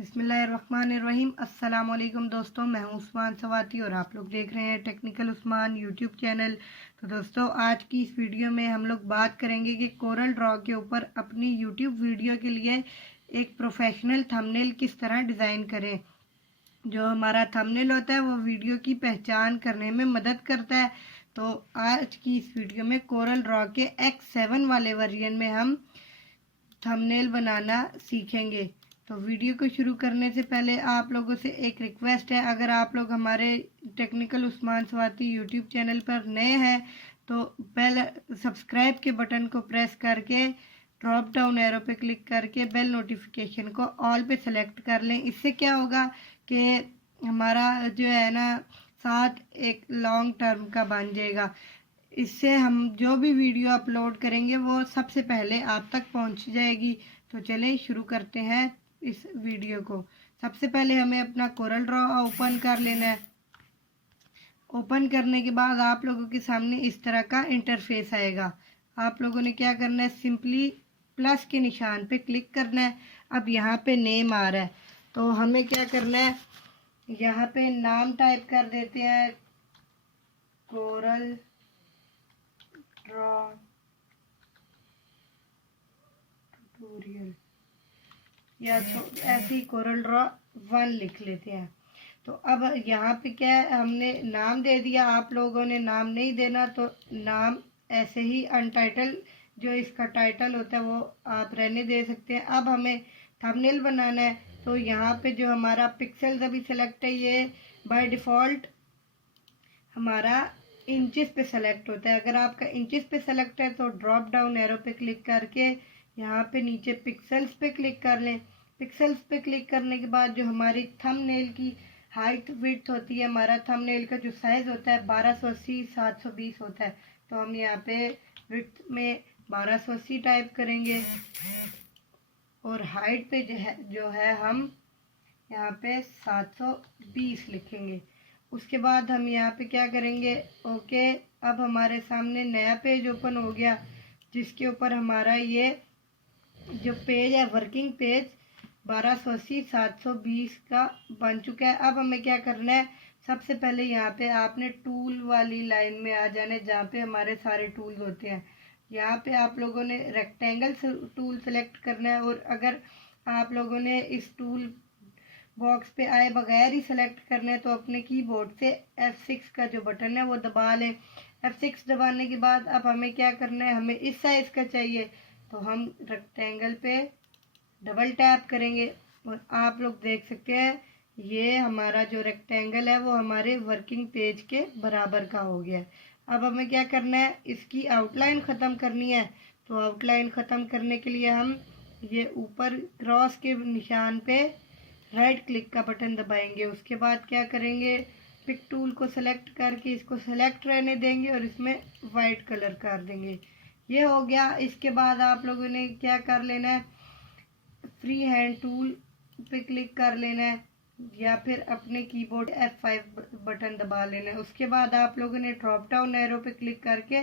बिस्मिल्लाहिर्रहमानिर्रहीम। अस्सलाम वालेकुम दोस्तों, मैं हूं उस्मान सवाती और आप लोग देख रहे हैं टेक्निकल उस्मान यूट्यूब चैनल। तो दोस्तों, आज की इस वीडियो में हम लोग बात करेंगे कि कोरल ड्रॉ के ऊपर अपनी यूट्यूब वीडियो के लिए एक प्रोफेशनल थंबनेल किस तरह डिज़ाइन करें। जो हमारा थंबनेल होता है वो वीडियो की पहचान करने में मदद करता है। तो आज की इस वीडियो में कोरल ड्रॉ के X7 वाले वर्जन में हम थंबनेल बनाना सीखेंगे। तो वीडियो को शुरू करने से पहले आप लोगों से एक रिक्वेस्ट है, अगर आप लोग हमारे technical Usman Swati YouTube channel पर नए हैं तो बेल सब्सक्राइब के बटन को प्रेस करके ड्रॉप डाउन एरो पे क्लिक करके बेल नोटिफिकेशन को ऑल पे सेलेक्ट कर लें। इससे क्या होगा कि हमारा जो है ना साथ एक लॉन्ग टर्म का बन जाएगा। इससे हम जो भी वीडियो अपलोड करेंगे वो सबसे पहले आप तक पहुंच जाएगी। तो चलें शुरू करते हैं इस वीडियो को। सबसे पहले हमें अपना कोरल ड्रॉ ओपन कर लेना है। ओपन करने के बाद आप लोगों के सामने इस तरह का इंटरफेस आएगा। आप लोगों ने क्या करना है, सिंपली प्लस के निशान पे क्लिक करना है। अब यहाँ पे नेम आ रहा है तो हमें क्या करना है, यहाँ पे नाम टाइप कर देते हैं कोरल ड्रॉ ट्यूटोरियल, या ऐसे ही कोरल ड्रॉ 1 लिख लेते हैं। तो अब यहाँ पे क्या है, हमने नाम दे दिया। आप लोगों ने नाम नहीं देना तो नाम ऐसे ही अनटाइटल जो इसका टाइटल होता है वो आप रहने दे सकते हैं। अब हमें थंबनेल बनाना है तो यहाँ पे जो हमारा पिक्सल अभी सेलेक्ट है ये बाय डिफ़ॉल्ट हमारा इंचेस पे सेलेक्ट होता है। अगर आपका इंचेस पे सेलेक्ट है तो ड्रॉप डाउन एरो पे क्लिक करके यहाँ पे नीचे पिक्सल्स पे क्लिक कर लें। पिक्सल्स पे क्लिक करने के बाद जो हमारी थंबनेल की हाइट विड्थ होती है, हमारा थंबनेल का जो साइज़ होता है 1280 720 होता है। तो हम यहाँ पे विड्थ में 1280 टाइप करेंगे और हाइट पे जो है हम यहाँ पे 720 लिखेंगे। उसके बाद हम यहाँ पे क्या करेंगे, ओके। अब हमारे सामने नया पेज ओपन हो गया जिसके ऊपर हमारा ये जो पेज है वर्किंग पेज 1280 720 का बन चुका है। अब हमें क्या करना है, सबसे पहले यहाँ पे आपने टूल वाली लाइन में आ जाना है जहाँ पे हमारे सारे टूल्स होते हैं। यहाँ पे आप लोगों ने रेक्टेंगल टूल सेलेक्ट करना है और अगर आप लोगों ने इस टूल बॉक्स पे आए बगैर ही सेलेक्ट करना है तो अपने कीबोर्ड से F6 का जो बटन है वो दबा लें। F6 दबाने के बाद अब हमें क्या करना है, हमें इस साइज़ का चाहिए तो हम रेक्टेंगल पे डबल टैप करेंगे और आप लोग देख सकते हैं ये हमारा जो रेक्टेंगल है वो हमारे वर्किंग पेज के बराबर का हो गया है। अब हमें क्या करना है, इसकी आउटलाइन ख़त्म करनी है। तो आउटलाइन ख़त्म करने के लिए हम ये ऊपर क्रॉस के निशान पे राइट क्लिक का बटन दबाएंगे। उसके बाद क्या करेंगे, पिक टूल को सेलेक्ट करके इसको सेलेक्ट रहने देंगे और इसमें वाइट कलर कर देंगे। ये हो गया। इसके बाद आप लोगों ने क्या कर लेना है, फ्री हैंड टूल पे क्लिक कर लेना है या फिर अपने कीबोर्ड F5 बटन दबा लेना है। उसके बाद आप लोगों ने ड्रॉप डाउन एरो पे क्लिक करके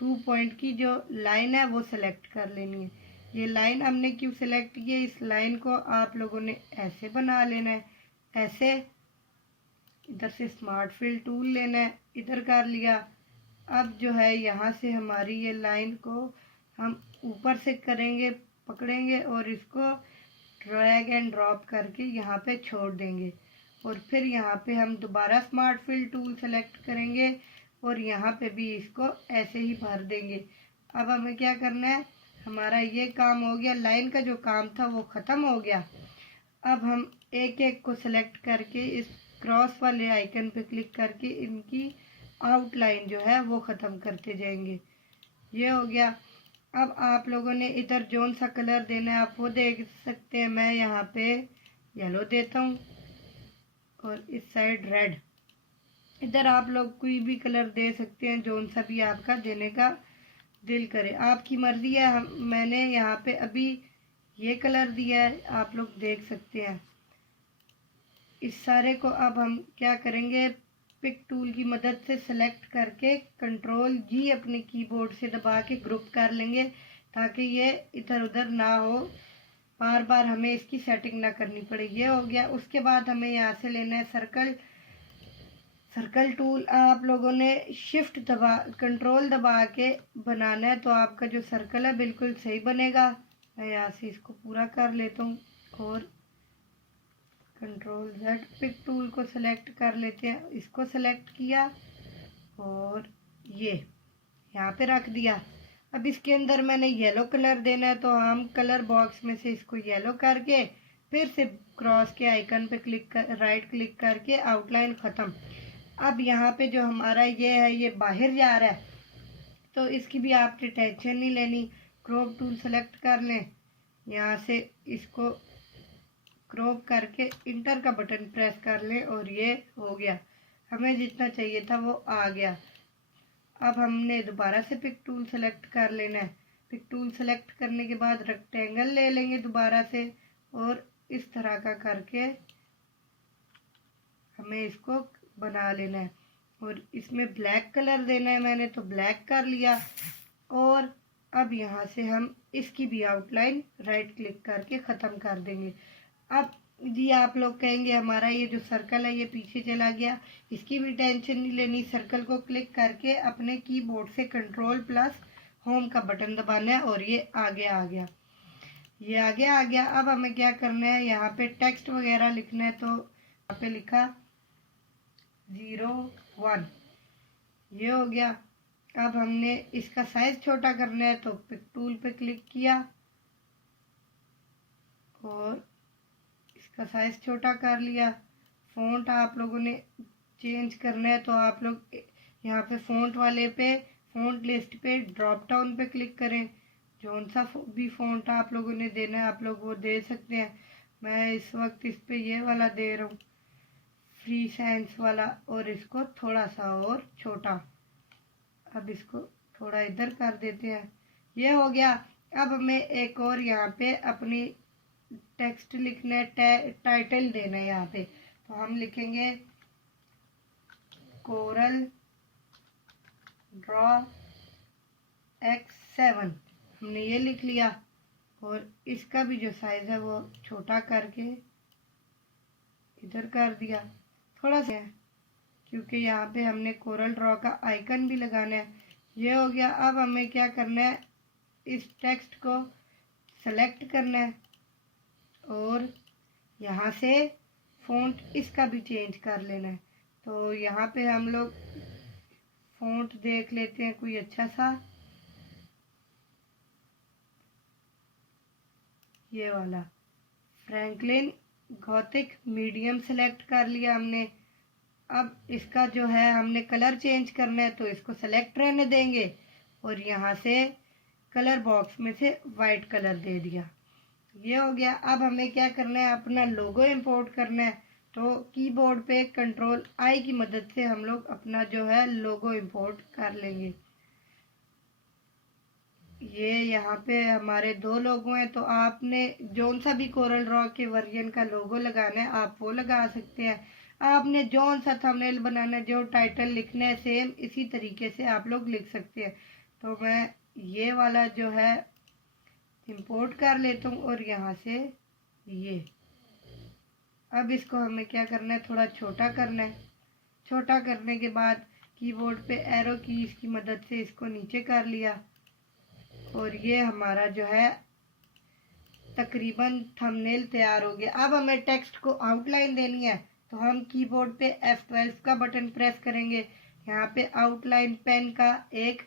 2 पॉइंट की जो लाइन है वो सेलेक्ट कर लेनी है। ये लाइन हमने क्यों सेलेक्ट की है, इस लाइन को आप लोगों ने ऐसे बना लेना है, ऐसे। इधर से स्मार्ट फिल टूल लेना है, इधर कर लिया। अब जो है यहाँ से हमारी ये लाइन को हम ऊपर से करेंगे, पकड़ेंगे और इसको ड्रैग एंड ड्रॉप करके यहाँ पे छोड़ देंगे और फिर यहाँ पे हम दोबारा स्मार्ट फिल टूल सेलेक्ट करेंगे और यहाँ पे भी इसको ऐसे ही भर देंगे। अब हमें क्या करना है, हमारा ये काम हो गया, लाइन का जो काम था वो ख़त्म हो गया। अब हम एक एक को सेलेक्ट करके इस क्रॉस वाले आइकन पे क्लिक करके इनकी आउटलाइन जो है वो ख़त्म करते जाएंगे। ये हो गया। अब आप लोगों ने इधर जौन सा कलर देना है आप वो देख सकते हैं। मैं यहाँ पे येलो देता हूँ और इस साइड रेड। इधर आप लोग कोई भी कलर दे सकते हैं, जौन सा भी आपका देने का दिल करे, आपकी मर्जी है। मैंने यहाँ पे अभी ये कलर दिया है, आप लोग देख सकते हैं। इस सारे को अब हम क्या करेंगे, पिक टूल की मदद से सेलेक्ट करके कंट्रोल G अपने कीबोर्ड से दबा के ग्रुप कर लेंगे ताकि ये इधर उधर ना हो बार बार हमें इसकी सेटिंग ना करनी पड़े। ये हो गया। उसके बाद हमें यहाँ से लेना है सर्कल टूल। आप लोगों ने शिफ्ट दबा कंट्रोल दबा के बनाना है तो आपका जो सर्कल है बिल्कुल सही बनेगा। मैं यहाँ से इसको पूरा कर लेता हूँ और कंट्रोल जेड पिक टूल को सिलेक्ट कर लेते हैं। इसको सिलेक्ट किया और ये यहाँ पे रख दिया। अब इसके अंदर मैंने येलो कलर देना है तो हम कलर बॉक्स में से इसको येलो करके फिर से क्रॉस के आइकन पे राइट क्लिक करके आउटलाइन ख़त्म। अब यहाँ पे जो हमारा ये है ये बाहर जा रहा है तो इसकी भी आपने टेंशन नहीं लेनी। क्रॉप टूल सेलेक्ट कर लें, यहाँ से इसको क्रॉप करके इंटर का बटन प्रेस कर लें और ये हो गया। हमें जितना चाहिए था वो आ गया। अब हमने दोबारा से पिक टूल सेलेक्ट कर लेना है। पिक टूल सेलेक्ट करने के बाद रेक्टेंगल ले लेंगे दोबारा से और इस तरह का करके हमें इसको बना लेना है और इसमें ब्लैक कलर देना है। मैंने तो ब्लैक कर लिया और अब यहाँ से हम इसकी भी आउटलाइन राइट क्लिक करके ख़त्म कर देंगे। अब जी आप लोग कहेंगे हमारा ये जो सर्कल है ये पीछे चला गया, इसकी भी टेंशन नहीं लेनी। सर्कल को क्लिक करके अपने कीबोर्ड से कंट्रोल प्लस होम का बटन दबाना है और ये आगे आ गया। ये आगे आ गया। अब हमें क्या करना है, यहाँ पे टेक्स्ट वगैरह लिखना है तो यहाँ पे लिखा 01, ये हो गया। अब हमने इसका साइज छोटा करना है तो पिक टूल पे क्लिक किया और इसका साइज छोटा कर लिया। फ़ॉन्ट आप लोगों ने चेंज करना है तो आप लोग यहाँ पे फ़ॉन्ट वाले पे फ़ॉन्ट लिस्ट पे ड्रॉप डाउन पे क्लिक करें। जौन सा भी फ़ॉन्ट आप लोगों ने देना है आप लोग वो दे सकते हैं। मैं इस वक्त इस पे ये वाला दे रहा हूँ, फ्री साइंस वाला, और इसको थोड़ा सा और छोटा। अब इसको थोड़ा इधर कर देते हैं, ये हो गया। अब हमें एक और यहाँ पे अपनी टेक्स्ट लिखना है, टाइटल देना है यहाँ पे। तो हम लिखेंगे कोरल ड्रॉ X7, हमने ये लिख लिया और इसका भी जो साइज है वो छोटा करके इधर कर दिया थोड़ा सा, क्योंकि यहाँ पे हमने कोरल ड्रॉ का आइकन भी लगाना है। ये हो गया। अब हमें क्या करना है, इस टेक्स्ट को सेलेक्ट करना है और यहाँ से फ़ॉन्ट इसका भी चेंज कर लेना है। तो यहाँ पे हम लोग फ़ॉन्ट देख लेते हैं कोई अच्छा सा, ये वाला फ्रैंकलिन गॉथिक मीडियम सेलेक्ट कर लिया हमने। अब इसका जो है हमने कलर चेंज करना है तो इसको सेलेक्ट रहने देंगे और यहाँ से कलर बॉक्स में से वाइट कलर दे दिया, ये हो गया। अब हमें क्या करना है, अपना लोगो इंपोर्ट करना है। तो कीबोर्ड पे कंट्रोल आई की मदद से हम लोग अपना जो है लोगो इंपोर्ट कर लेंगे। ये यहाँ पे हमारे 2 लोगो हैं तो आपने जौन सा भी कोरल ड्रॉ के वर्जन का लोगो लगाना है आप वो लगा सकते हैं। आपने जौन सा थंबनेल बनाना है, जो टाइटल लिखना है, सेम इसी तरीके से आप लोग लिख सकते हैं। तो मैं ये वाला जो है इंपोर्ट कर लेता हूँ और यहाँ से ये, अब इसको हमें क्या करना है, थोड़ा छोटा करना है। छोटा करने के बाद कीबोर्ड पे एरो कीज की मदद से इसको नीचे कर लिया और ये हमारा जो है तकरीबन थंबनेल तैयार हो गया। अब हमें टेक्स्ट को आउटलाइन देनी है तो हम कीबोर्ड पे F12 का बटन प्रेस करेंगे। यहाँ पे आउटलाइन पेन का एक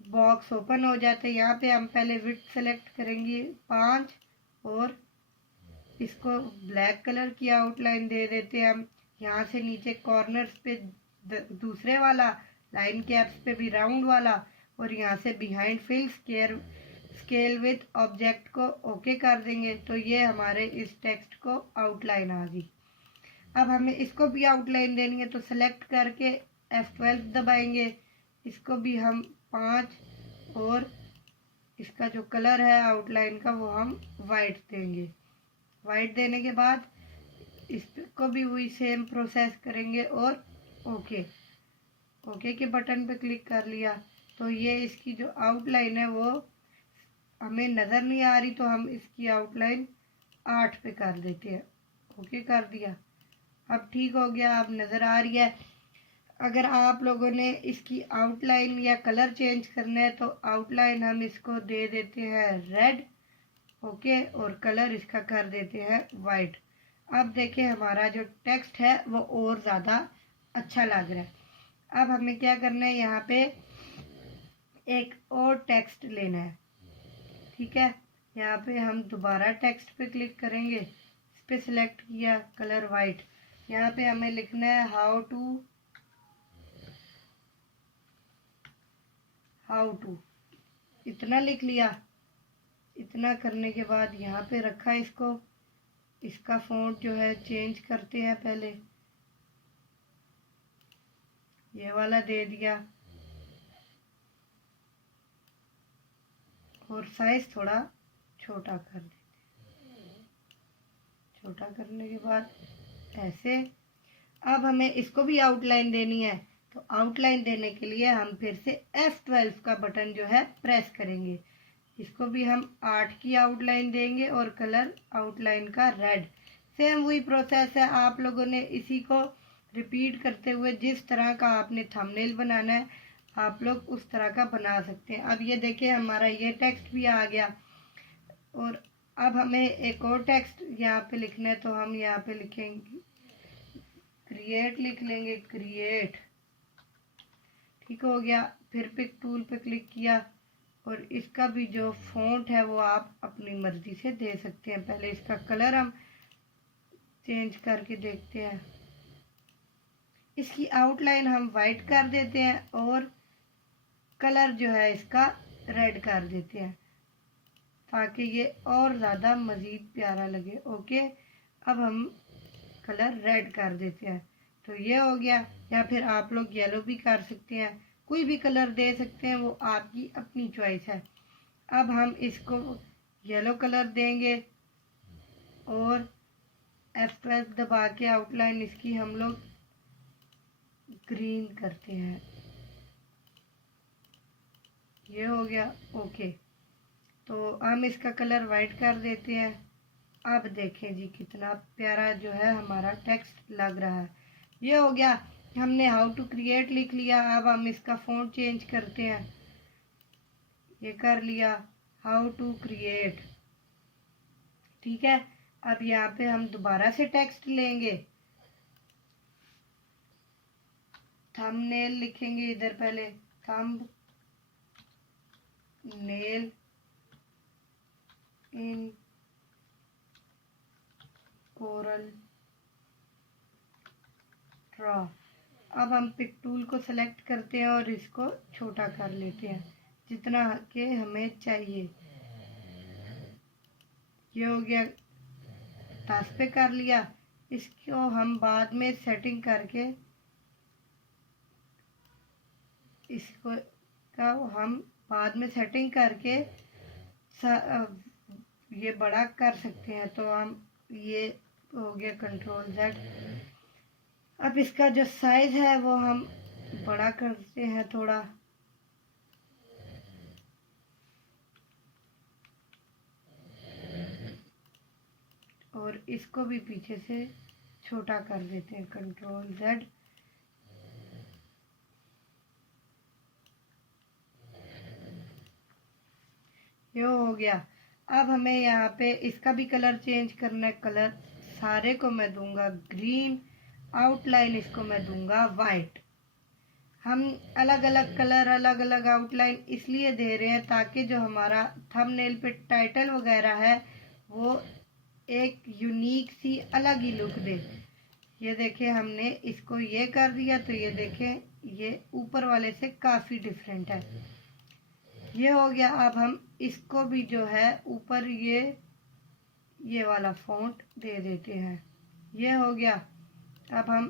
बॉक्स ओपन हो जाता है। यहाँ पे हम पहले विड्थ सेलेक्ट करेंगे 5 और इसको ब्लैक कलर की आउटलाइन दे देते हैं हम। यहाँ से नीचे कॉर्नर्स पे दूसरे वाला, लाइन कैप्स पे भी राउंड वाला और यहाँ से behind fill scale with object को ओके कर देंगे। तो ये हमारे इस टेक्स्ट को आउटलाइन आ गई। अब हमें इसको भी आउटलाइन देनी है तो सेलेक्ट करके F12 दबाएंगे। इसको भी हम 5 और इसका जो कलर है आउटलाइन का वो हम वाइट देंगे। वाइट देने के बाद इसको भी वही सेम प्रोसेस करेंगे और ओके के बटन पे क्लिक कर लिया तो ये इसकी जो आउटलाइन है वो हमें नज़र नहीं आ रही तो हम इसकी आउटलाइन 8 पे कर देते हैं। ओके कर दिया, अब ठीक हो गया, अब नज़र आ रही है। अगर आप लोगों ने इसकी आउटलाइन या कलर चेंज करना है तो आउटलाइन हम इसको दे देते हैं रेड। ओके, और कलर इसका कर देते हैं वाइट। अब देखिए हमारा जो टेक्स्ट है वो और ज़्यादा अच्छा लग रहा है। अब हमें क्या करना है, यहाँ पे एक और टेक्स्ट लेना है। ठीक है, यहाँ पे हम दोबारा टेक्स्ट पे क्लिक करेंगे, इस पे सिलेक्ट किया, कलर वाइट। यहाँ पे हमें लिखना है हाउ टू, इतना लिख लिया। इतना करने के बाद यहाँ पे रखा इसको, इसका फ़ॉन्ट जो है चेंज करते हैं, पहले ये वाला दे दिया और साइज थोड़ा छोटा कर देते। छोटा करने के बाद ऐसे, अब हमें इसको भी आउटलाइन देनी है। तो आउटलाइन देने के लिए हम फिर से F12 का बटन जो है प्रेस करेंगे। इसको भी हम 8 की आउटलाइन देंगे और कलर आउटलाइन का रेड। सेम वही प्रोसेस है, आप लोगों ने इसी को रिपीट करते हुए जिस तरह का आपने थंबनेल बनाना है आप लोग उस तरह का बना सकते हैं। अब ये देखिए हमारा ये टेक्स्ट भी आ गया। और अब हमें एक और टेक्स्ट यहाँ पे लिखना है, तो हम यहाँ पे लिखेंगे क्रिएट, लिख लेंगे क्रिएट। ठीक हो गया, फिर पिक टूल पे क्लिक किया और इसका भी जो फ़ॉन्ट है वो आप अपनी मर्ज़ी से दे सकते हैं। पहले इसका कलर हम चेंज करके देखते हैं। इसकी आउटलाइन हम वाइट कर देते हैं और कलर जो है इसका रेड कर देते हैं ताकि ये और ज़्यादा मज़ीद प्यारा लगे। ओके, अब हम कलर रेड कर देते हैं, तो ये हो गया। या फिर आप लोग येलो भी कर सकते हैं, कोई भी कलर दे सकते हैं, वो आपकी अपनी चॉइस है। अब हम इसको येलो कलर देंगे और F12 दबा के आउटलाइन इसकी हम लोग ग्रीन करते हैं। ये हो गया। ओके, तो हम इसका कलर वाइट कर देते हैं। अब देखें जी कितना प्यारा जो है हमारा टेक्स्ट लग रहा है। ये हो गया, हमने हाउ टू क्रिएट लिख लिया। अब हम इसका फ़ॉन्ट चेंज करते हैं, ये कर लिया हाउ टू क्रिएट। ठीक है, अब यहाँ पे हम दोबारा से टेक्स्ट लेंगे, थंबनेल लिखेंगे इधर, पहले thumb nail in Corel Draw. अब हम पिक टूल को सेलेक्ट करते हैं और इसको छोटा कर लेते हैं जितना के हमें चाहिए। ये हो गया, 10 पे कर लिया। इसको हम बाद में सेटिंग करके इसको का हम बाद में सेटिंग करके ये बड़ा कर सकते हैं। तो हम ये हो गया Ctrl+Z। अब इसका जो साइज है वो हम बड़ा करते हैं थोड़ा, और इसको भी पीछे से छोटा कर देते हैं Ctrl+Z। ये हो गया। अब हमें यहाँ पे इसका भी कलर चेंज करना है। कलर सारे को मैं दूंगा ग्रीन, आउटलाइन इसको मैं दूंगा वाइट। हम अलग अलग कलर अलग अलग आउटलाइन इसलिए दे रहे हैं ताकि जो हमारा थंबनेल पे टाइटल वगैरह है वो एक यूनिक सी अलग ही लुक दे। ये देखें हमने इसको ये कर दिया तो ये देखें ये ऊपर वाले से काफ़ी डिफरेंट है। ये हो गया। अब हम इसको भी जो है ऊपर ये वाला फ़ॉन्ट दे देते हैं। ये हो गया। अब हम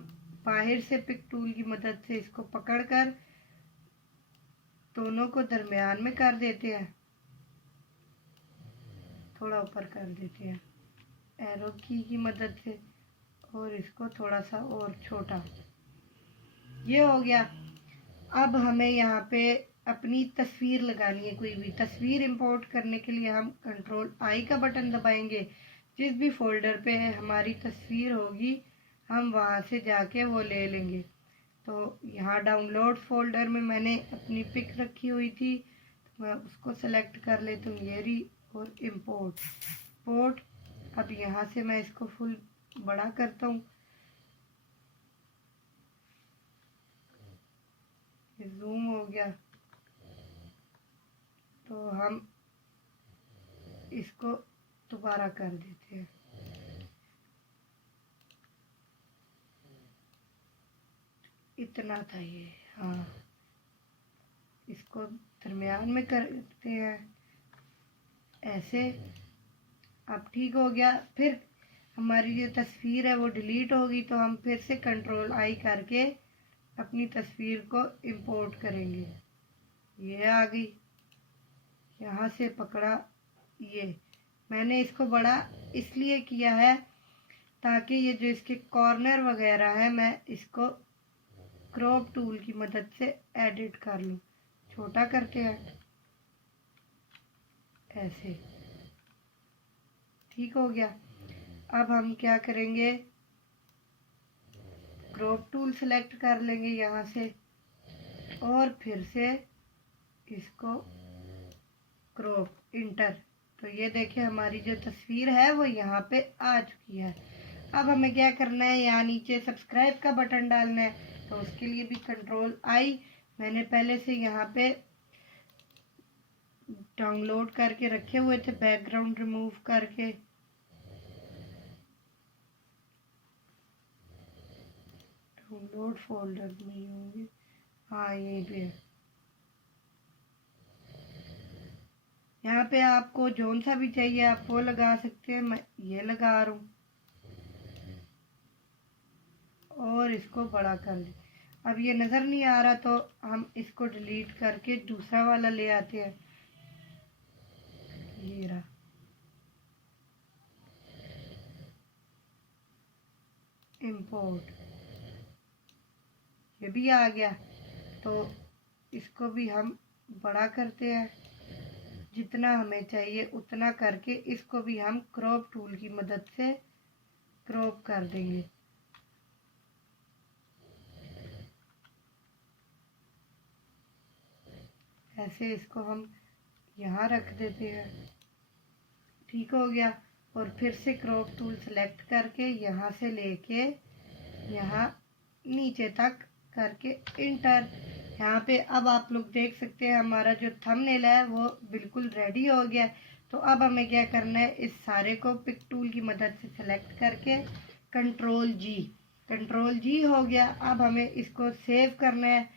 बाहर से पिक टूल की मदद से इसको पकड़कर दोनों को दरमियान में कर देते हैं, थोड़ा ऊपर कर देते हैं एरो की मदद से, और इसको थोड़ा सा और छोटा। ये हो गया। अब हमें यहाँ पे अपनी तस्वीर लगानी है, कोई भी तस्वीर इंपोर्ट करने के लिए हम कंट्रोल आई का बटन दबाएंगे। जिस भी फोल्डर पे हमारी तस्वीर होगी हम वहाँ से जाके वो ले लेंगे। तो यहाँ डाउनलोड फोल्डर में मैंने अपनी पिक रखी हुई थी, तो मैं उसको सेलेक्ट कर लेती हूँ, ये रही, और इंपोर्ट। अब यहाँ से मैं इसको फुल बड़ा करता हूँ, जूम हो गया। तो हम इसको दोबारा कर देते हैं। इतना था ये, हाँ, इसको दरमियान में करते हैं ऐसे। अब ठीक हो गया। फिर हमारी जो तस्वीर है वो डिलीट होगी, तो हम फिर से कंट्रोल आई करके अपनी तस्वीर को इंपोर्ट करेंगे। ये आ गई, यहाँ से पकड़ा, ये मैंने इसको बड़ा इसलिए किया है ताकि ये जो इसके कॉर्नर वगैरह है मैं इसको क्रॉप टूल की मदद से एडिट कर लूँ। छोटा करते हैं ऐसे, ठीक हो गया। अब हम क्या करेंगे, क्रॉप टूल सेलेक्ट कर लेंगे यहाँ से और फिर से इसको क्रॉप इंटर। तो ये देखिए हमारी जो तस्वीर है वो यहाँ पे आ चुकी है। अब हमें क्या करना है, यहाँ नीचे सब्सक्राइब का बटन डालना है, तो उसके लिए भी कंट्रोल आई। मैंने पहले से यहाँ पे डाउनलोड करके रखे हुए थे, बैकग्राउंड रिमूव करके। डाउनलोड फोल्डर में ही होंगे, हाँ यहीं पे है। यहाँ पे आपको जौन सा भी चाहिए आप वो लगा सकते हैं, मैं ये लगा रहा हूँ और इसको बड़ा कर लें। अब ये नज़र नहीं आ रहा तो हम इसको डिलीट करके दूसरा वाला ले आते हैं, ये रहा। इंपोर्ट, ये भी आ गया। तो इसको भी हम बड़ा करते हैं, जितना हमें चाहिए उतना करके इसको भी हम क्रॉप टूल की मदद से क्रॉप कर देंगे। ऐसे इसको हम यहाँ रख देते हैं, ठीक हो गया। और फिर से क्रॉप टूल सेलेक्ट करके यहाँ से लेके यहाँ नीचे तक करके इंटर। यहाँ पे अब आप लोग देख सकते हैं हमारा जो थंबनेल है वो बिल्कुल रेडी हो गया। तो अब हमें क्या करना है, इस सारे को पिक टूल की मदद से सेलेक्ट करके कंट्रोल जी हो गया। अब हमें इसको सेव करना है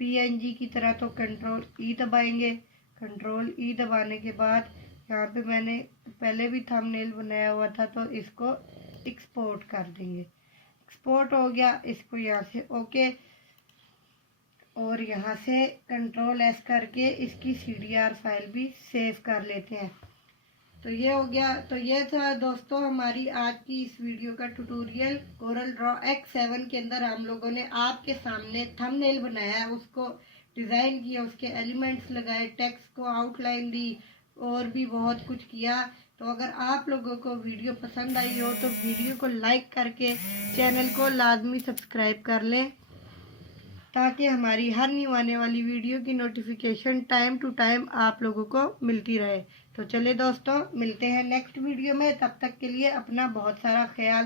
PNG की तरह, तो कंट्रोल ई दबाएंगे। कंट्रोल ई दबाने के बाद यहाँ पे मैंने पहले भी थंबनेल बनाया हुआ था, तो इसको एक्सपोर्ट कर देंगे। एक्सपोर्ट हो गया, इसको यहाँ से ओके, और यहाँ से कंट्रोल S करके इसकी CDR फाइल भी सेव कर लेते हैं। तो ये हो गया। तो ये था दोस्तों हमारी आज की इस वीडियो का ट्यूटोरियल। कोरल ड्रॉ X7 के अंदर हम लोगों ने आपके सामने थंबनेल बनाया, उसको डिज़ाइन किया, उसके एलिमेंट्स लगाए, टेक्स्ट को आउटलाइन दी और भी बहुत कुछ किया। तो अगर आप लोगों को वीडियो पसंद आई हो तो वीडियो को लाइक करके चैनल को लाजमी सब्सक्राइब कर लें, ताकि हमारी हर न्यू आने वाली वीडियो की नोटिफिकेशन टाइम टू टाइम आप लोगों को मिलती रहे। तो चलिए दोस्तों, मिलते हैं नेक्स्ट वीडियो में। तब तक के लिए अपना बहुत सारा ख्याल